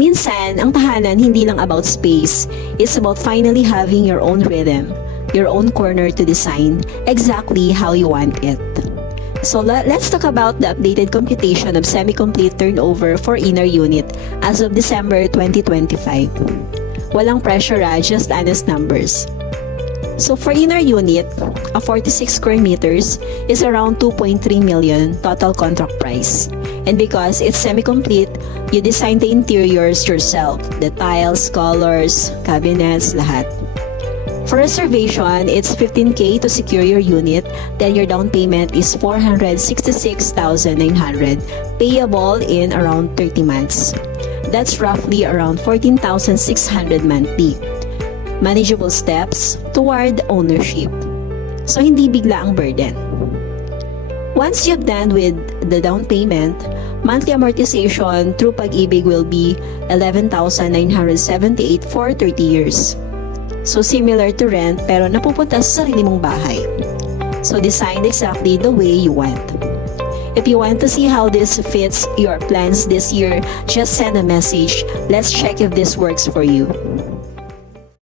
Minsan, ang tahanan hindi lang about space. It's about finally having your own rhythm, your own corner to design exactly how you want it. So let's talk about the updated computation of semi-complete turnover for inner unit as of December 2025. Walang pressure, just honest numbers. So for inner unit, a 46 square meters is around 2.3 million total contract price. And because it's semi-complete, you design the interiors yourself, the tiles, colors, cabinets, lahat. For reservation, it's 15K to secure your unit, then your down payment is 466,900, payable in around 30 months. That's roughly around 14,600 monthly. Manageable steps toward ownership. So, hindi bigla ang burden. Once you've done with the down payment, monthly amortization through Pag-ibig will be 11,978 for 30 years. So, similar to rent pero napupunta sa sarili mong bahay. So, designed exactly the way you want. If you want to see how this fits your plans this year, just send a message. Let's check if this works for you.